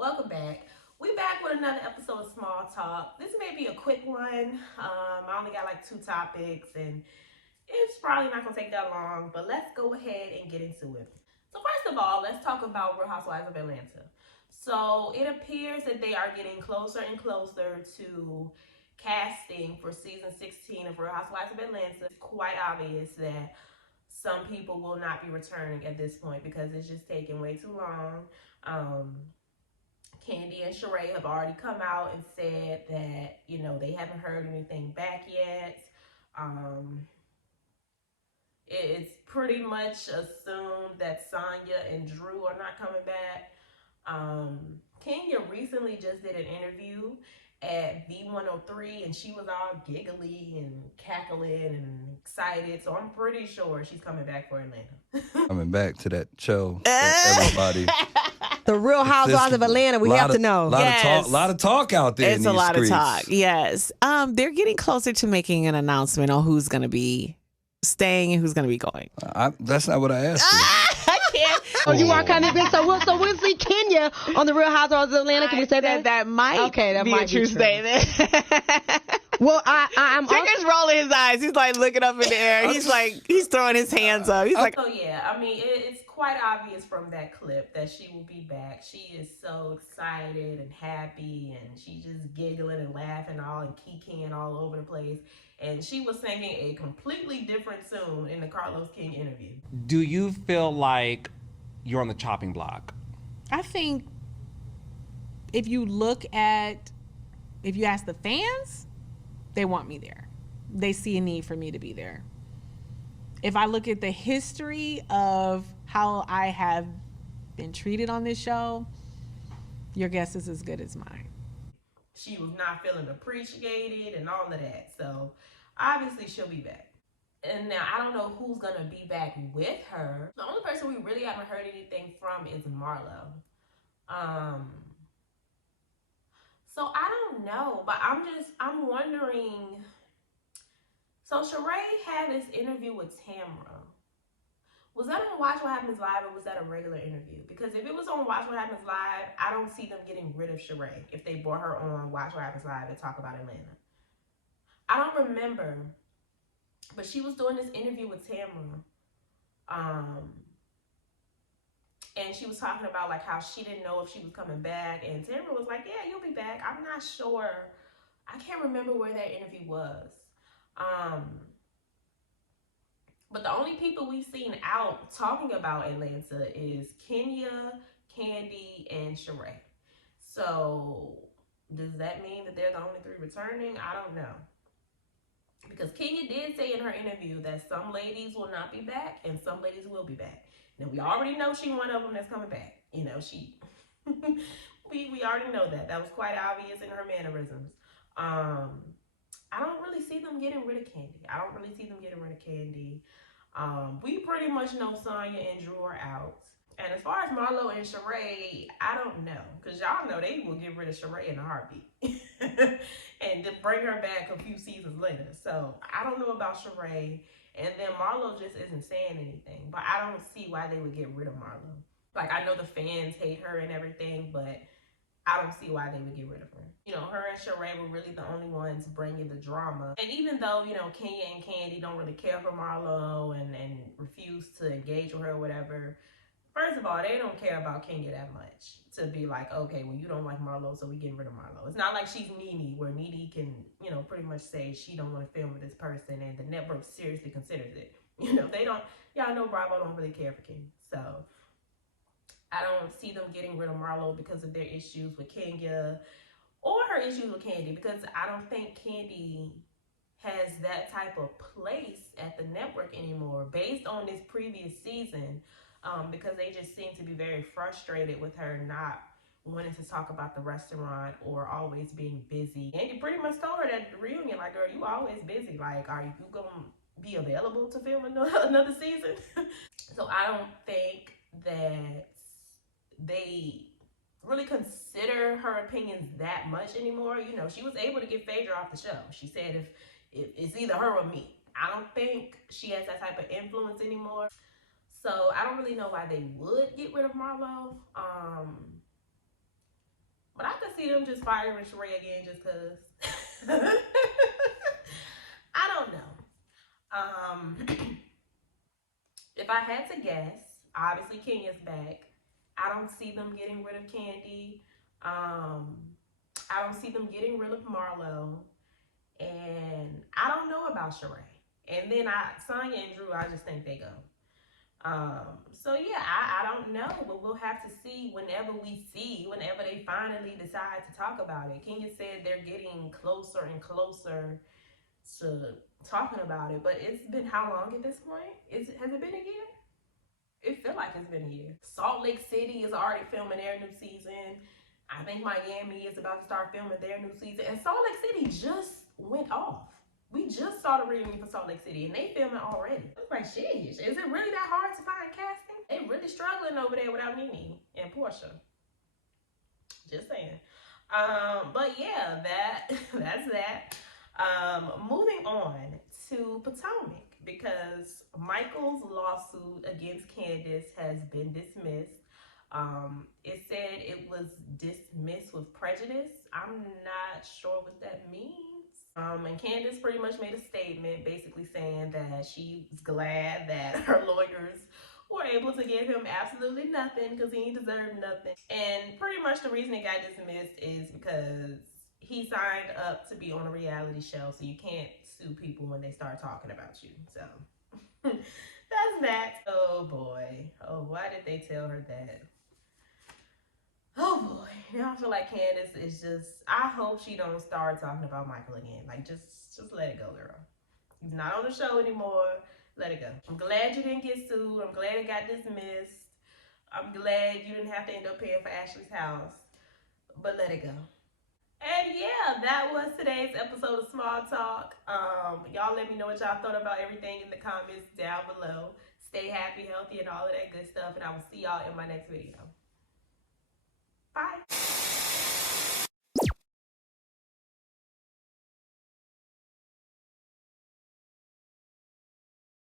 Welcome back. We back with another episode of Small Talk. This may be a quick one. I only got like two topics, and it's probably not gonna take that long. But let's go ahead and get into it. So first of all, let's talk about Real Housewives of Atlanta. So it appears that they are getting closer and closer to casting for season 16 of Real Housewives of Atlanta. It's quite obvious that some people will not be returning at this point because it's just taking way too long. Um, Candy and Sheree have already come out and said that, they haven't heard anything back yet. Um, it's pretty much assumed that Sonya and Drew are not coming back. Kenya recently just did an interview at V103 and she was all giggly and cackling and excited. So I'm pretty sure she's coming back for Atlanta. Coming back to that show that everybody. The Real Housewives of Atlanta. We have to know. A lot of talk out there. It's in a these lot streets. of talk. Yes. They're getting closer to making an announcement on who's going to be staying and who's going to be going. That's not what I asked you. I can't. Oh, you are kind of big. So we'll see Kenya on the Real Housewives of Atlanta. Can we say that? That might be a true statement. Well, I'm Trigger's rolling his eyes. He's like looking up in the air. He's throwing his hands up. He's like, so yeah, I mean, it's quite obvious from that clip that she will be back. She is so excited and happy, and she's just giggling and laughing all and kikiing all over the place. And she was singing a completely different tune in the Carlos King interview. Do you feel like you're on the chopping block? I think if you ask the fans, they want me there. They see a need for me to be there. If I look at the history of how I have been treated on this show, your guess is as good as mine. She was not feeling appreciated and all of that. So obviously she'll be back. And now I don't know who's going to be back with her. The only person we really haven't heard anything from is Marlo. So I don't know, but I'm wondering. So Sheree had this interview with Tamra. Was that on Watch What Happens Live or was that a regular interview? Because if it was on Watch What Happens Live, I don't see them getting rid of Sheree if they brought her on Watch What Happens Live to talk about Atlanta. I don't remember, but she was doing this interview with Tamra. And she was talking about like how she didn't know if she was coming back. And Tamra was like, yeah, you'll be back. I'm not sure. I can't remember where that interview was. But the only people we've seen out talking about Atlanta is Kenya, Candy, and Sheree. So does that mean that they're the only three returning? I don't know. Because Kenya did say in her interview that some ladies will not be back and some ladies will be back. Now, we already know she one of them that's coming back. We already know that. That was quite obvious in her mannerisms. I don't really see them getting rid of Candy. We pretty much know Sonya and Drew are out. And as far as Marlo and Sheree, I don't know. Because y'all know they will get rid of Sheree in a heartbeat. And to bring her back a few seasons later. So I don't know about Sheree. And then Marlo just isn't saying anything. But I don't see why they would get rid of Marlo. Like, I know the fans hate her and everything, but I don't see why they would get rid of her. Her and Sheree were really the only ones bringing the drama. And even though, Kenya and Candy don't really care for Marlo and refuse to engage with her or whatever, first of all, they don't care about Kenya that much to be like, okay, well, you don't like Marlo, so we getting rid of Marlo. It's not like she's Nene, where Nene can, pretty much say she don't want to film with this person and the network seriously considers it. They don't, y'all know Bravo don't really care for Kenya. So I don't see them getting rid of Marlo because of their issues with Kenya or her issues with Candy, because I don't think Candy has that type of place at the network anymore based on this previous season, because they just seem to be very frustrated with her not wanting to talk about the restaurant or always being busy. Andy pretty much told her that at the reunion, like, girl, you always busy. Like, are you going to be available to film another season? So I don't think that they really consider her opinions that much anymore. She was able to get Phaedra off the show. She said if it's either her or me. I don't think she has that type of influence anymore. So I don't really know why they would get rid of Marlo. But I could see them just firing Sheree again just because. I don't know. If I had to guess, obviously Kenya's back. I don't see them getting rid of Candy. I don't see them getting rid of Marlo. And I don't know about Sheree. And then Sonya and Drew, I just think they go. So yeah, I don't know, but we'll have to see whenever they finally decide to talk about it. Kenya said they're getting closer and closer to talking about it, but it's been how long at this point? Has it been a year? It feels like it's been a year. Salt Lake City is already filming their new season. I think Miami is about to start filming their new season. And Salt Lake City just went off. We just saw the reunion for Salt Lake City and they filming already. It's like, shit, is it really that hard to find casting? They really struggling over there without Nene and Portia. Just saying. But yeah, that's that. Moving on to Potomac, because Michael's lawsuit against Candiace has been dismissed. It said it was dismissed with prejudice. I'm not sure what that means. And Candiace pretty much made a statement basically saying that she's glad that her lawyers were able to give him absolutely nothing because he deserved nothing. And pretty much the reason it got dismissed is because he signed up to be on a reality show, so you can't sue people when they start talking about you. So that's that. Oh boy. Oh, why did they tell her that? Oh boy. Now I feel like Candace is just, I hope she don't start talking about Michael again. Like just let it go, girl. He's not on the show anymore. Let it go. I'm glad you didn't get sued. I'm glad it got dismissed. I'm glad you didn't have to end up paying for Ashley's house. But let it go. And yeah, that was today's episode of Small Talk. Y'all let me know what y'all thought about everything in the comments down below. Stay happy, healthy, and all of that good stuff. And I will see y'all in my next video.